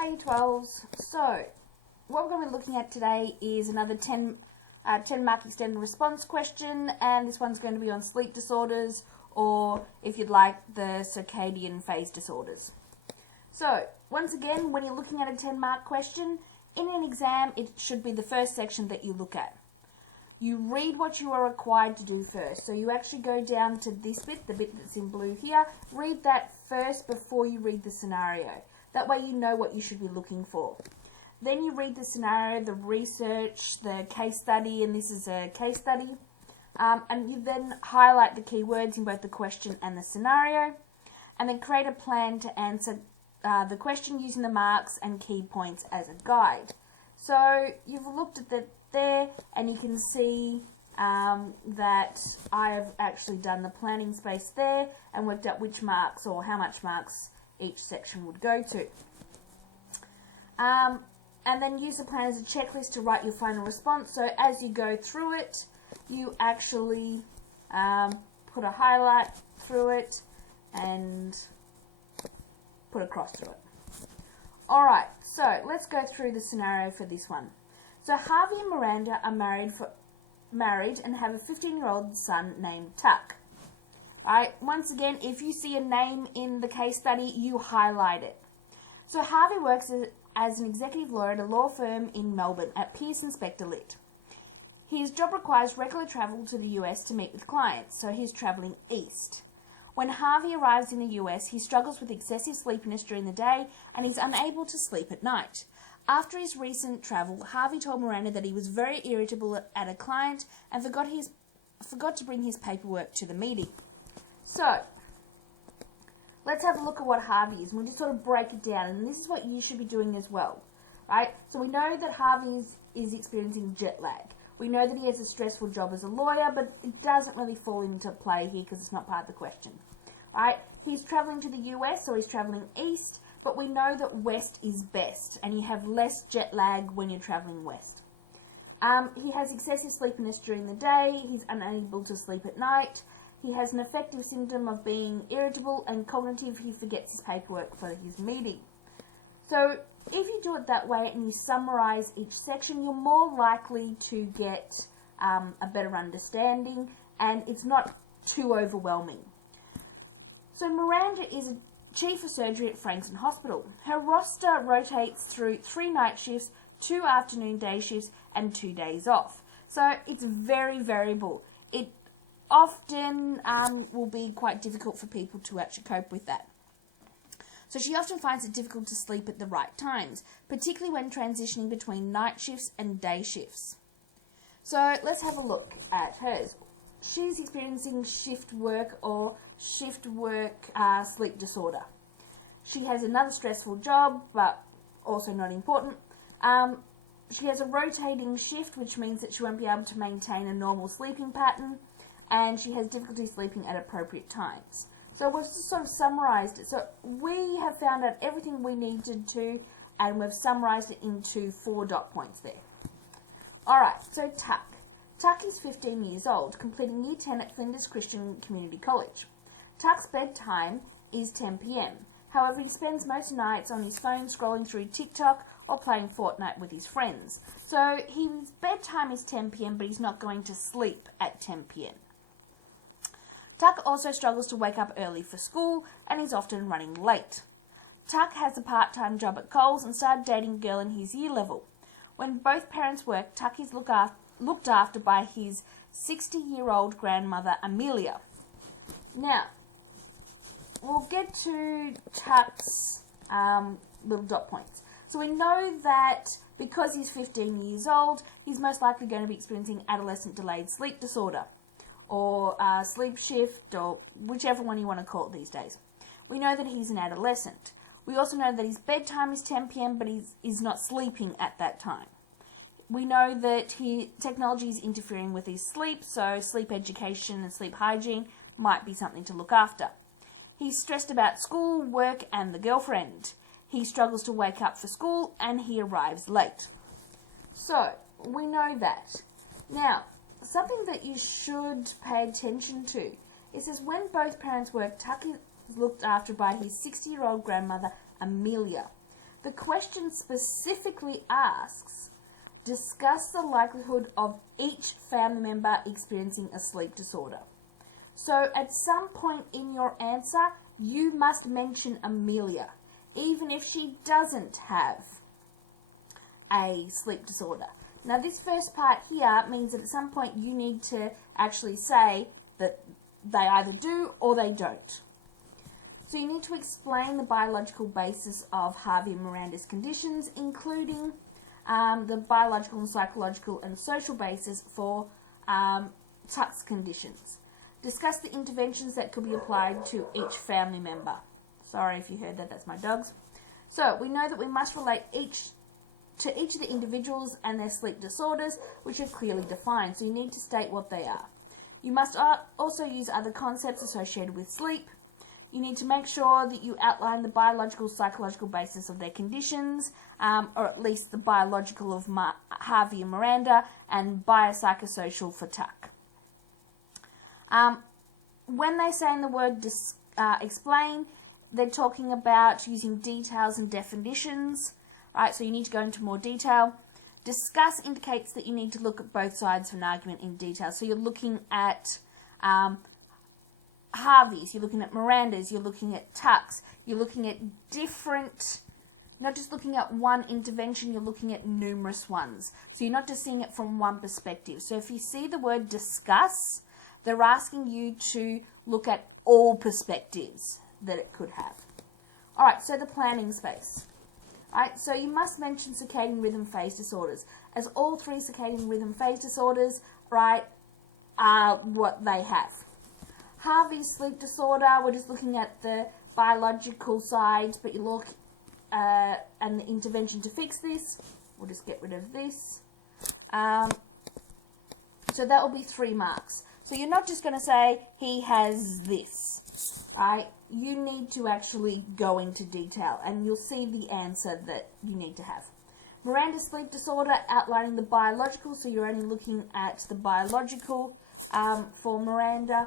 Hey 12s. So, what we're going to be looking at today is another 10 mark extended response question, and this one's going to be on sleep disorders, or if you'd like, the circadian phase disorders. So, once again, when you're looking at a 10 mark question, in an exam, it should be the first section that you look at. You read what you are required to do first. So you actually go down to this bit, the bit that's in blue here, read that first before you read the scenario. That way you know what you should be looking for. Then you read the scenario, the research, the case study, and this is a case study. And you then highlight the key words in both the question and the scenario, and then create a plan to answer the question using the marks and key points as a guide. So you've looked at there, and you can see that I have actually done the planning space there and worked out which marks or how much marks each section would go to. And then use the plan as a checklist to write your final response. So as you go through it, you actually put a highlight through it and put a cross through it. Alright, so let's go through the scenario for this one. So Harvey and Miranda are married and have a 15-year-old son named Tuck. Right? Once again, if you see a name in the case study, you highlight it. So Harvey works as an executive lawyer at a law firm in Melbourne at Pearson Spector Litt. His job requires regular travel to the US to meet with clients, so he's travelling east. When Harvey arrives in the US, he struggles with excessive sleepiness during the day and he's unable to sleep at night. After his recent travel, Harvey told Miranda that he was very irritable at a client and forgot to bring his paperwork to the meeting. So, let's have a look at what Harvey is. We'll just sort of break it down, and this is what you should be doing as well, right? So we know that Harvey is experiencing jet lag. We know that he has a stressful job as a lawyer, but it doesn't really fall into play here because it's not part of the question, right? He's traveling to the US, so he's traveling east, but we know that west is best, and you have less jet lag when you're traveling west. He has excessive sleepiness during the day. He's unable to sleep at night. He has an affective symptom of being irritable and cognitive. He forgets his paperwork for his meeting. So if you do it that way and you summarize each section, you're more likely to get a better understanding, and it's not too overwhelming. So Miranda is a chief of surgery at Frankston Hospital. Her roster rotates through 3 night shifts, 2 afternoon day shifts, and 2 days off. So it's very variable. It often will be quite difficult for people to actually cope with that. So she often finds it difficult to sleep at the right times, particularly when transitioning between night shifts and day shifts. So let's have a look at hers. She's experiencing shift work sleep disorder. She has another stressful job, but also not important. She has a rotating shift, which means that she won't be able to maintain a normal sleeping pattern, and she has difficulty sleeping at appropriate times. So we've just sort of summarised it. So we have found out everything we needed to, and we've summarised it into 4 dot points there. Alright, so Tuck. Tuck is 15 years old, completing Year 10 at Flinders Christian Community College. Tuck's bedtime is 10 p.m. However, he spends most nights on his phone scrolling through TikTok or playing Fortnite with his friends. So his bedtime is 10 p.m, but he's not going to sleep at 10 p.m. Tuck also struggles to wake up early for school and is often running late. Tuck has a part-time job at Coles and started dating a girl in his year level. When both parents work, Tuck is looked after by his 60-year-old grandmother, Amelia. Now, we'll get to Tuck's little dot points. So we know that because he's 15 years old, he's most likely going to be experiencing adolescent delayed sleep disorder, or sleep shift, or whichever one you want to call it these days. We know that he's an adolescent. We also know that his bedtime is 10 p.m, but he's not sleeping at that time. We know that technology is interfering with his sleep, so sleep education and sleep hygiene might be something to look after. He's stressed about school, work, and the girlfriend. He struggles to wake up for school, and he arrives late. So, we know that. Now, something that you should pay attention to. It says when both parents work, Tuck is looked after by his 60-year-old grandmother, Amelia. The question specifically asks, discuss the likelihood of each family member experiencing a sleep disorder. So at some point in your answer, you must mention Amelia, even if she doesn't have a sleep disorder. Now this first part here means that at some point you need to actually say that they either do or they don't. So you need to explain the biological basis of Harvey and Miranda's conditions, including the biological and psychological and social basis for Tuck's conditions. Discuss the interventions that could be applied to each family member. Sorry if you heard that, that's my dogs. So we know that we must relate to each of the individuals and their sleep disorders, which are clearly defined. So you need to state what they are. You must also use other concepts associated with sleep. You need to make sure that you outline the biological, psychological basis of their conditions, or at least the biological of Harvey and Miranda, and biopsychosocial for Tuck. When they say in the word explain, they're talking about using details and definitions, right? So you need to go into more detail. Discuss indicates that you need to look at both sides of an argument in detail. So you're looking at Harvey's, you're looking at Miranda's, you're looking at Tuck's, you're looking at different, not just looking at one intervention, you're looking at numerous ones. So you're not just seeing it from one perspective. So if you see the word discuss, they're asking you to look at all perspectives that it could have. Alright, so the planning space. Alright, so you must mention circadian rhythm phase disorders, as all three circadian rhythm phase disorders, right, are what they have. Harvey's sleep disorder, we're just looking at the biological side, but you look and the intervention to fix this. We'll just get rid of this. So that will be 3 marks. So you're not just going to say, he has this, right? You need to actually go into detail, and you'll see the answer that you need to have. Miranda's sleep disorder, outlining the biological, so you're only looking at the biological for Miranda,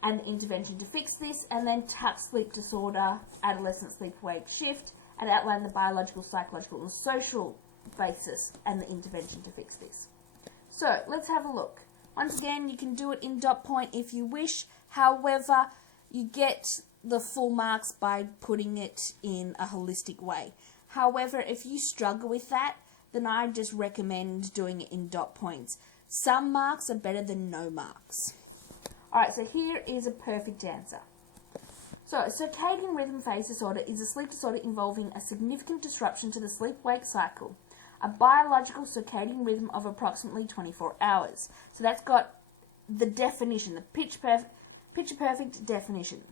and the intervention to fix this, and then Tuck's sleep disorder, adolescent sleep-wake shift, and outline the biological, psychological, and social basis, and the intervention to fix this. So, let's have a look. Once again, you can do it in dot point if you wish. However, you get the full marks by putting it in a holistic way. However, if you struggle with that, then I just recommend doing it in dot points. Some marks are better than no marks. Alright, so here is a perfect answer. So, circadian rhythm phase disorder is a sleep disorder involving a significant disruption to the sleep-wake cycle, a biological circadian rhythm of approximately 24 hours. So that's got the definition, the picture-perfect definition.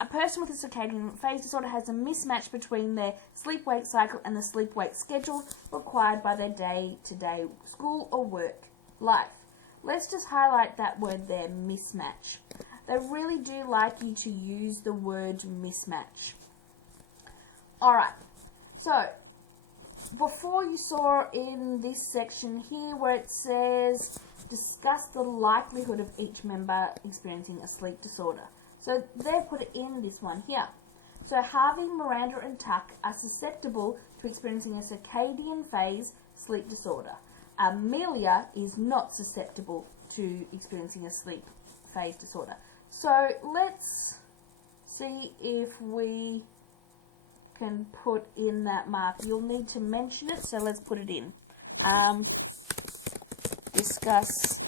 A person with a circadian phase disorder has a mismatch between their sleep-wake cycle and the sleep-wake schedule required by their day-to-day school or work life. Let's just highlight that word there, mismatch. They really do like you to use the word mismatch. Alright, so before you saw in this section here where it says discuss the likelihood of each member experiencing a sleep disorder. So they've put it in this one here. So Harvey, Miranda and Tuck are susceptible to experiencing a circadian phase sleep disorder. Amelia is not susceptible to experiencing a sleep phase disorder. So let's see if we can put in that mark. You'll need to mention it, so let's put it in. Discuss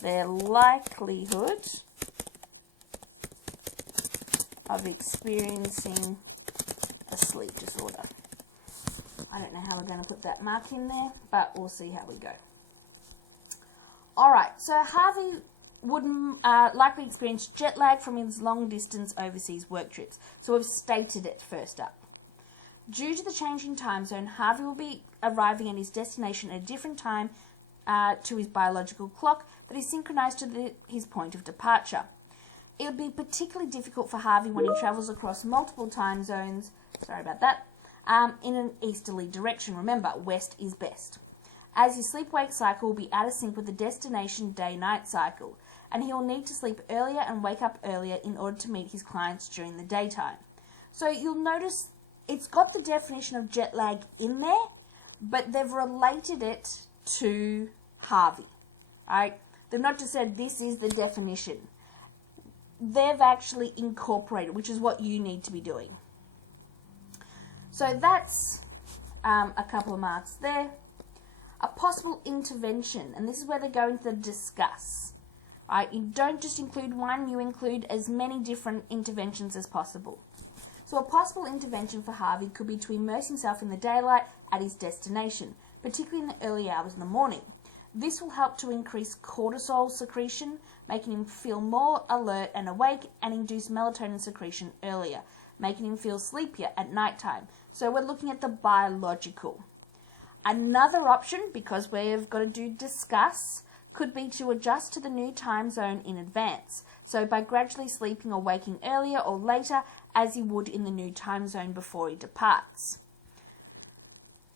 their likelihood of experiencing a sleep disorder. I don't know how we're going to put that mark in there, but we'll see how we go. Alright, so Harvey would likely experience jet lag from his long-distance overseas work trips. So we've stated it first up. Due to the changing time zone, Harvey will be arriving at his destination at a different time to his biological clock that is synchronized to his point of departure. It would be particularly difficult for Harvey when he travels across multiple time zones, sorry about that, in an easterly direction. Remember, west is best, as his sleep-wake cycle will be out of sync with the destination day-night cycle, and he will need to sleep earlier and wake up earlier in order to meet his clients during the daytime. So you'll notice it's got the definition of jet lag in there, but they've related it to Harvey, right? They've not just said this is the definition. They've actually incorporated, which is what you need to be doing. So that's a couple of marks there. A possible intervention, and this is where they go into the discuss. Right? You don't just include one, you include as many different interventions as possible. So a possible intervention for Harvey could be to immerse himself in the daylight at his destination, particularly in the early hours in the morning. This will help to increase cortisol secretion, making him feel more alert and awake, and induce melatonin secretion earlier, making him feel sleepier at nighttime. So we're looking at the biological. Another option, because we've got to do discuss, could be to adjust to the new time zone in advance. So by gradually sleeping or waking earlier or later, as he would in the new time zone before he departs.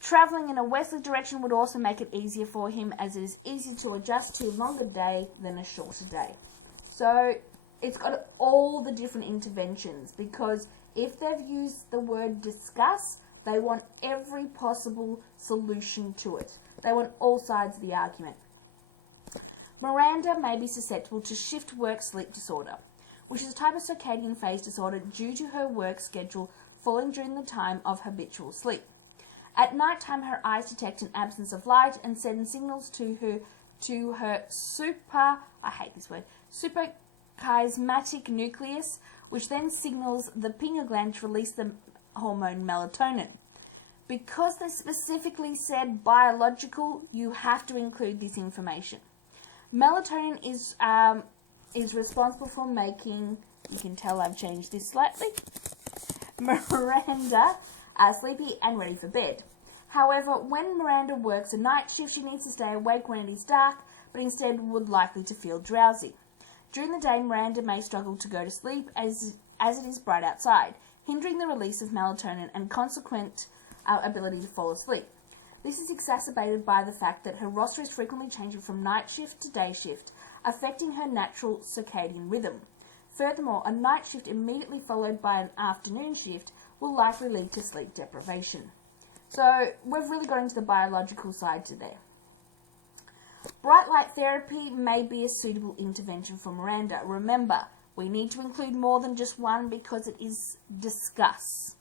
Travelling in a westerly direction would also make it easier for him, as it is easier to adjust to a longer day than a shorter day. So it's got all the different interventions, because if they've used the word discuss, they want every possible solution to it. They want all sides of the argument. Miranda may be susceptible to shift work sleep disorder, which is a type of circadian phase disorder due to her work schedule falling during the time of habitual sleep. At night time, her eyes detect an absence of light and send signals to her suprachiasmatic nucleus, which then signals the pineal gland to release the hormone melatonin. Because they specifically said biological, you have to include this information. Melatonin is responsible for making, you can tell I've changed this slightly, Miranda sleepy and ready for bed. However, when Miranda works a night shift, she needs to stay awake when it is dark, but instead would likely to feel drowsy. During the day, Miranda may struggle to go to sleep as it is bright outside, hindering the release of melatonin and consequent ability to fall asleep. This is exacerbated by the fact that her roster is frequently changing from night shift to day shift, affecting her natural circadian rhythm. Furthermore, a night shift immediately followed by an afternoon shift will likely lead to sleep deprivation. So we've really got into the biological side to there. Bright light therapy may be a suitable intervention for Miranda. Remember, we need to include more than just one because it is discuss.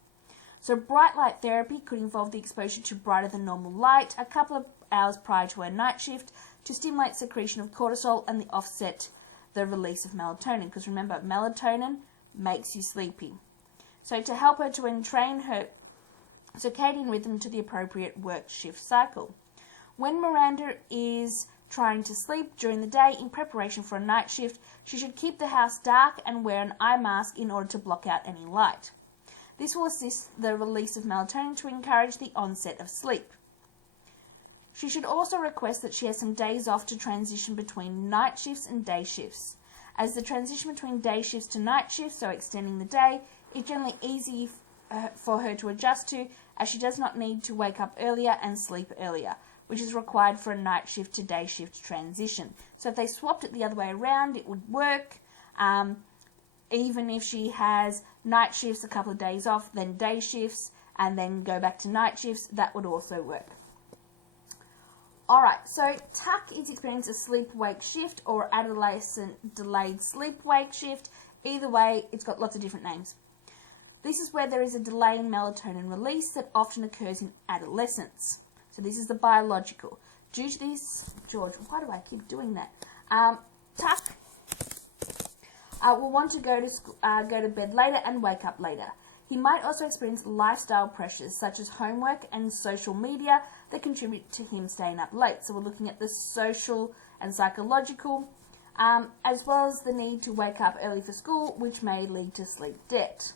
So bright light therapy could involve the exposure to brighter than normal light a couple of hours prior to her night shift to stimulate secretion of cortisol and offset the release of melatonin. Because remember, melatonin makes you sleepy. So to help her to entrain her circadian rhythm to the appropriate work shift cycle. When Miranda is trying to sleep during the day in preparation for a night shift, she should keep the house dark and wear an eye mask in order to block out any light. This will assist the release of melatonin to encourage the onset of sleep. She should also request that she has some days off to transition between night shifts and day shifts, as the transition between day shifts to night shifts, so extending the day, is generally easy for her to adjust to, as she does not need to wake up earlier and sleep earlier, which is required for a night shift to day shift transition. So if they swapped it the other way around, it would work. Even if she has night shifts, a couple of days off, then day shifts, and then go back to night shifts, that would also work. Alright, so Tuck is experiencing a sleep-wake shift or adolescent delayed sleep-wake shift. Either way, it's got lots of different names. This is where there is a delay in melatonin release that often occurs in adolescence. So this is the biological. Due to this, George, why do I keep doing that? Tuck will want to go to bed later and wake up later. He might also experience lifestyle pressures such as homework and social media that contribute to him staying up late. So we're looking at the social and psychological, as well as the need to wake up early for school, which may lead to sleep debt.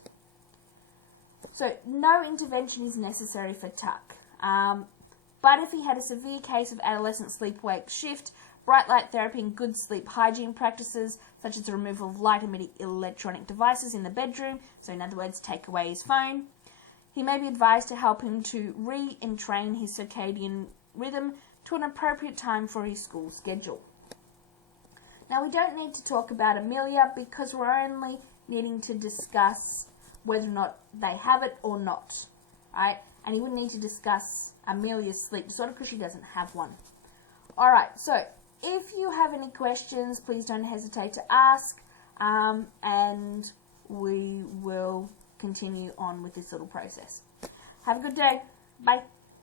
So no intervention is necessary for Tuck. But if he had a severe case of adolescent sleep-wake shift, bright light therapy and good sleep hygiene practices, such as the removal of light-emitting electronic devices in the bedroom, so in other words, take away his phone, he may be advised to help him to re-entrain his circadian rhythm to an appropriate time for his school schedule. Now, we don't need to talk about Amelia because we're only needing to discuss whether or not they have it or not. right? And you wouldn't need to discuss Amelia's sleep disorder because she doesn't have one. All right, so if you have any questions, please don't hesitate to ask, and we will continue on with this little process. Have a good day. Bye.